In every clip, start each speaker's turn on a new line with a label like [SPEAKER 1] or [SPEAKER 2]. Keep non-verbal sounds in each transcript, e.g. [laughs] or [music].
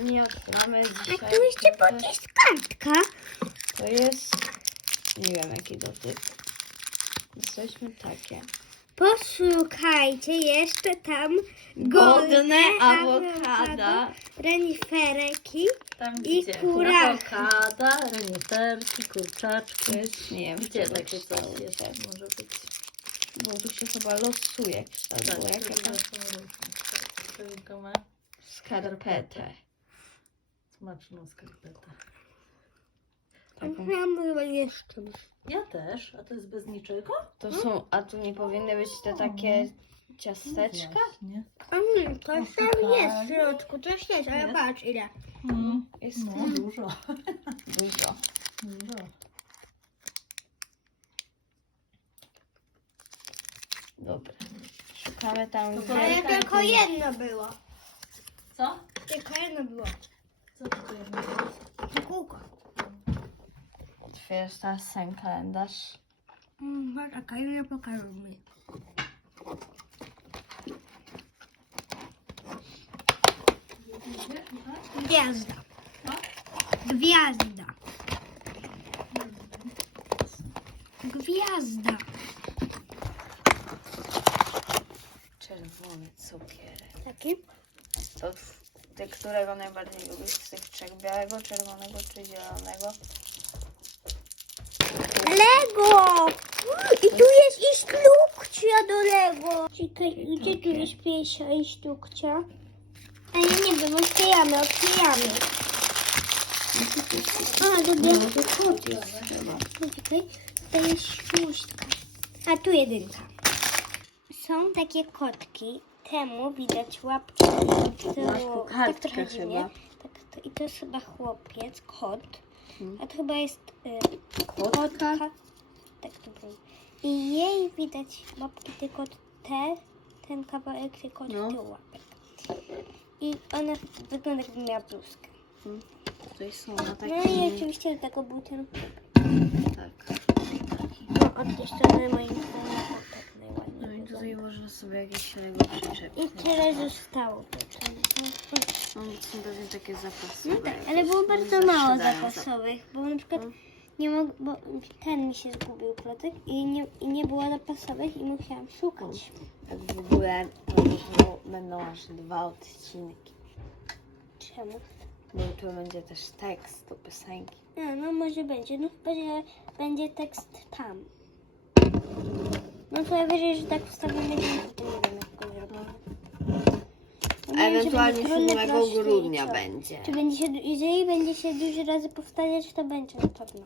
[SPEAKER 1] nie
[SPEAKER 2] A
[SPEAKER 1] dzisiaj.
[SPEAKER 2] tu jeszcze
[SPEAKER 1] To-
[SPEAKER 2] pod jest kartka.
[SPEAKER 1] To jest, nie wiem jaki dotyk. Jesteśmy takie.
[SPEAKER 2] Posłuchajcie, jeszcze tam
[SPEAKER 1] Godne awokada.
[SPEAKER 2] renifereki.
[SPEAKER 3] Tam
[SPEAKER 2] I kuraka.
[SPEAKER 3] Awokada, reniferki, kurczaczki.
[SPEAKER 1] To jest, nie wiem,
[SPEAKER 3] Gdzie takie coś jest? Może być.
[SPEAKER 1] Bo tu się chyba losuje kształt, bo
[SPEAKER 3] to. Tak,
[SPEAKER 1] skarpetę.
[SPEAKER 3] Smaczną skarpetę.
[SPEAKER 1] Taką.
[SPEAKER 2] Ja chyba jeszcze.
[SPEAKER 3] Ja też, a to jest bez niczego?
[SPEAKER 1] To są, a tu nie powinny być te takie ciasteczka?
[SPEAKER 3] Nie.
[SPEAKER 2] A nie, to
[SPEAKER 3] O,
[SPEAKER 2] tam jest w środku, to jest, ale
[SPEAKER 3] Jest?
[SPEAKER 2] patrz ile.
[SPEAKER 3] Mm.
[SPEAKER 1] Jest
[SPEAKER 3] No, dużo. [laughs]
[SPEAKER 1] dużo.
[SPEAKER 3] Dużo.
[SPEAKER 1] Dobra. Szukamy tam,
[SPEAKER 3] To.
[SPEAKER 2] Ale
[SPEAKER 3] tak,
[SPEAKER 2] tylko
[SPEAKER 3] nie.
[SPEAKER 2] jedno było.
[SPEAKER 3] Co?
[SPEAKER 2] Tylko jedno było.
[SPEAKER 3] Co to jest?
[SPEAKER 2] Kółko.
[SPEAKER 1] Otwierasz teraz ten kalendarz.
[SPEAKER 2] Mm, czekaj, nie pokażę mi. Gwiazda. Gwiazda. Gwiazda.
[SPEAKER 1] Czerwony cukier.
[SPEAKER 2] Taki?
[SPEAKER 1] To ty którego najbardziej lubisz z tych trzech? Białego, czerwonego czy zielonego?
[SPEAKER 2] Lego! I tu jest instrukcja do Lego. Czekaj, gdzie tu jest pierwsza instrukcja? A ja nie wiem, otwieramy, otwieramy. A, dobra.
[SPEAKER 1] No to kot jest chyba.
[SPEAKER 2] Czekaj, to jest szóstka. A tu jedynka. Są takie kotki. Temu widać łapki. To,
[SPEAKER 1] tu
[SPEAKER 2] tak trochę dziwnie. Tak, to, I to jest chyba chłopiec, kot.
[SPEAKER 1] Hmm.
[SPEAKER 2] A to chyba jest y,
[SPEAKER 1] Kotka?
[SPEAKER 2] kotka. Tak to było. I jej widać łapki tylko te, ten kawałek tylko
[SPEAKER 1] No.
[SPEAKER 2] tył łapek. I ona wygląda jakby miała bluzkę.
[SPEAKER 1] Tutaj są na
[SPEAKER 2] No
[SPEAKER 1] takim...
[SPEAKER 2] i oczywiście do tego był ten
[SPEAKER 1] Tak.
[SPEAKER 2] No, od tej strony moim zdaniem tak
[SPEAKER 1] No i można sobie jakieś Lego przyczepić.
[SPEAKER 2] I tyle zostało.
[SPEAKER 1] No bo są pewnie takie zapasowe.
[SPEAKER 2] No tak, ale było bardzo mało zapasowych, bo na przykład
[SPEAKER 1] No.
[SPEAKER 2] nie mog, bo ten mi się zgubił plotek i nie, i nie było zapasowych i musiałam szukać.
[SPEAKER 1] Tak w ogóle będą aż dwa odcinki.
[SPEAKER 2] Czemu?
[SPEAKER 1] Bo tu będzie też tekst do piosenki.
[SPEAKER 2] A, no może będzie, no będzie, będzie tekst tam. No to ja wierzę, że tak wstawiony link, to nie wiem jak. No, wiem, czy
[SPEAKER 1] Ewentualnie
[SPEAKER 2] będzie trudne,
[SPEAKER 1] 7
[SPEAKER 2] proste i
[SPEAKER 1] grudnia
[SPEAKER 2] co.
[SPEAKER 1] będzie.
[SPEAKER 2] Czy będzie się, jeżeli będzie się dużo razy powtarzać, to będzie na pewno.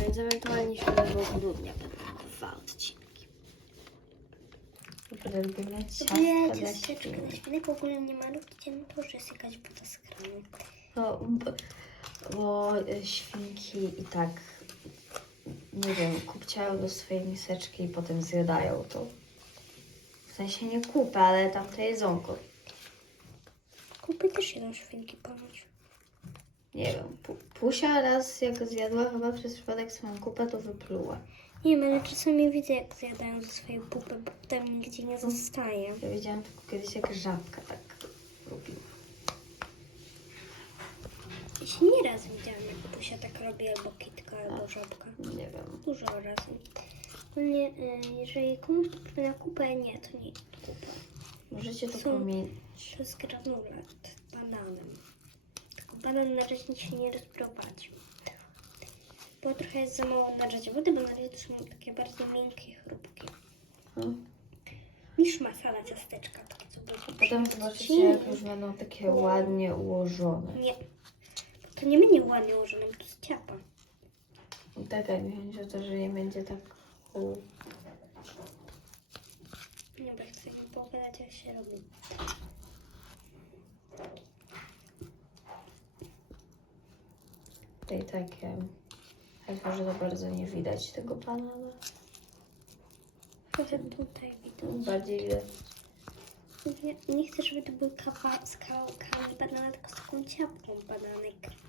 [SPEAKER 1] Więc ewentualnie 7 grudnia będą dwa odcinki. Robimy ciastka
[SPEAKER 2] Ja
[SPEAKER 1] dla
[SPEAKER 2] ciasteczkę na
[SPEAKER 1] świn.
[SPEAKER 2] świnek w ogóle nie malutkie, no to już jest jakaś buta z kranu.
[SPEAKER 1] No, b- bo y, świnki i tak, nie wiem, kupciają do swojej miseczki i potem zjadają to. W sensie nie kupę, ale tam to jedzonko.
[SPEAKER 2] Kupy też jedzą świnki ponoć.
[SPEAKER 1] Nie wiem, pu- Pusia raz jak zjadła chyba przez przypadek swoją kupę, to wypluła.
[SPEAKER 2] Nie wiem, ale czasami widzę jak zjadają ze swojej pupy, bo potem nigdzie nie zostaje.
[SPEAKER 1] Ja widziałam tylko kiedyś jak żabka tak
[SPEAKER 2] Ja się nieraz widziałam, jak Pusia tak robi, albo kitka, albo żabka.
[SPEAKER 1] Nie wiem.
[SPEAKER 2] Dużo razy. Nie, y, jeżeli komuś to przypomina kupę, nie, to nie kupa.
[SPEAKER 1] Możecie to
[SPEAKER 2] Są-
[SPEAKER 1] pomienić.
[SPEAKER 2] To jest granulat z bananem. Tylko banan na razie się nie rozprowadził. Bo trochę jest za mało na razie wody, bo na razie to są takie bardzo miękkie, chrupkie.
[SPEAKER 1] Hmm.
[SPEAKER 2] Niż masala ciasteczka. Takie, co będzie
[SPEAKER 1] Potem zobaczycie, jak już będą takie ładnie ułożone.
[SPEAKER 2] Nie. To nie będzie ładnie ułożone, to jest ciapa.
[SPEAKER 1] Tak jak chodzi o to, że nie będzie tak
[SPEAKER 2] Nie, bo chcę im pogadać, jak się robi.
[SPEAKER 1] I takie. Jako, że to bardzo nie widać tego banana.
[SPEAKER 2] Potem tutaj widać.
[SPEAKER 1] Bardziej widać.
[SPEAKER 2] Nie, nie chcę, żeby to był kawa z kawałkami banana, tylko z taką ciapką bananek.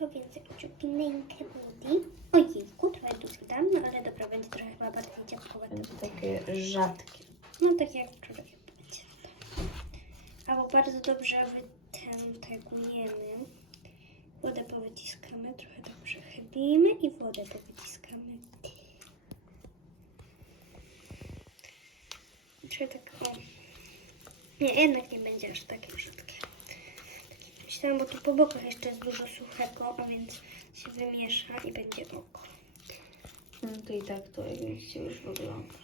[SPEAKER 2] Jakąś opinijkę budi. Ojejku, trochę dużo dam, no ale dobra, będzie trochę chyba bardziej ciapkowe.
[SPEAKER 1] Będzie takie rzadkie.
[SPEAKER 2] No tak jak wczoraj będzie. albo bardzo dobrze wytentegujemy. Wodę powyciskamy, trochę tak przechybimy i wodę powyciskamy. Czy tak o. Nie, jednak nie będzie aż takie brzydkie. Myślałam, bo tu po bokach jeszcze jest dużo suchego, a więc się wymiesza i będzie oko.
[SPEAKER 1] No to i tak to widzicie już wygląda.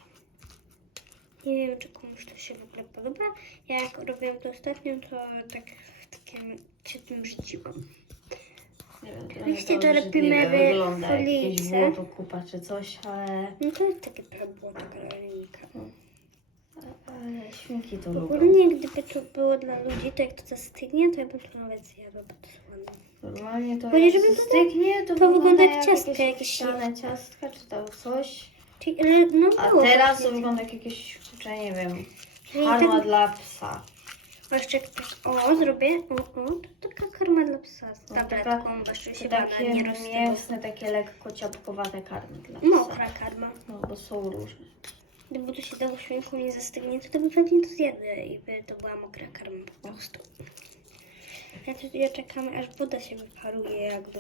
[SPEAKER 2] Nie wiem, czy komuś to się w ogóle podoba. Ja jak robiłam to ostatnio, to tak takim się tym
[SPEAKER 1] dla
[SPEAKER 2] Oczywiście to robimy w
[SPEAKER 1] wygląda jak jakieś
[SPEAKER 2] folice.
[SPEAKER 1] błoto, kupa czy coś, ale,
[SPEAKER 2] No to jest takie było taka linka.
[SPEAKER 1] Ale świnki to lubią.
[SPEAKER 2] Ogólnie gdyby to było dla ludzi, to jak to zastygnie, to ja bym to nawet zjadła słonem.
[SPEAKER 1] Normalnie to
[SPEAKER 2] Bo
[SPEAKER 1] jak
[SPEAKER 2] jeżeli
[SPEAKER 1] się
[SPEAKER 2] to-
[SPEAKER 1] stygnie, to,
[SPEAKER 2] to wygląda jak
[SPEAKER 1] jak
[SPEAKER 2] ciastka,
[SPEAKER 1] jakieś ściane ciastka czy tam coś.
[SPEAKER 2] Czyli, ale no
[SPEAKER 1] A
[SPEAKER 2] było
[SPEAKER 1] teraz to
[SPEAKER 2] takie.
[SPEAKER 1] wygląda jak jakieś, czy nie wiem,
[SPEAKER 2] Czyli
[SPEAKER 1] karma
[SPEAKER 2] ten-
[SPEAKER 1] dla psa.
[SPEAKER 2] A jeszcze jak tak, o, zrobię, o, o, to taka karma dla psa z
[SPEAKER 1] No,
[SPEAKER 2] tabletką, bo jeszcze się
[SPEAKER 1] takie
[SPEAKER 2] nie rozsypie.
[SPEAKER 1] mięsne, takie lekko ciapkowate karmy dla psa.
[SPEAKER 2] Mokra karma.
[SPEAKER 1] No, bo są różne.
[SPEAKER 2] Gdyby to się dało świnką nie zastygnie, to, to by pewnie to zjadły i by to była mokra karma po prostu. Ja tu ja czekamy, aż woda się wyparuje jakby.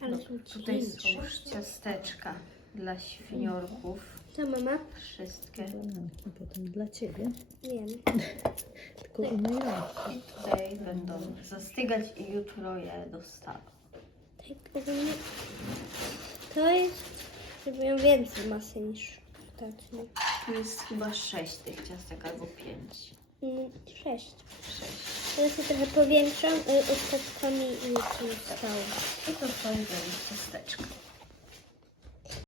[SPEAKER 2] Ale
[SPEAKER 1] No, tutaj są już ciasteczka dla świniorków.
[SPEAKER 2] Co mama?
[SPEAKER 1] Wszystkie.
[SPEAKER 3] A potem dla ciebie.
[SPEAKER 2] Wiem. [laughs]
[SPEAKER 3] Tylko umyj ręce.
[SPEAKER 1] I tutaj będą zastygać i jutro je dostaną.
[SPEAKER 2] Tak, to jest, zrobiłem więcej masy niż ostatnio.
[SPEAKER 1] Tu jest chyba sześć tych ciastek albo pięć.
[SPEAKER 2] Mm, Sześć.
[SPEAKER 1] Sześć.
[SPEAKER 2] Teraz je trochę powiększam y, ostatkami i nie stało.
[SPEAKER 1] I to są ciasteczka.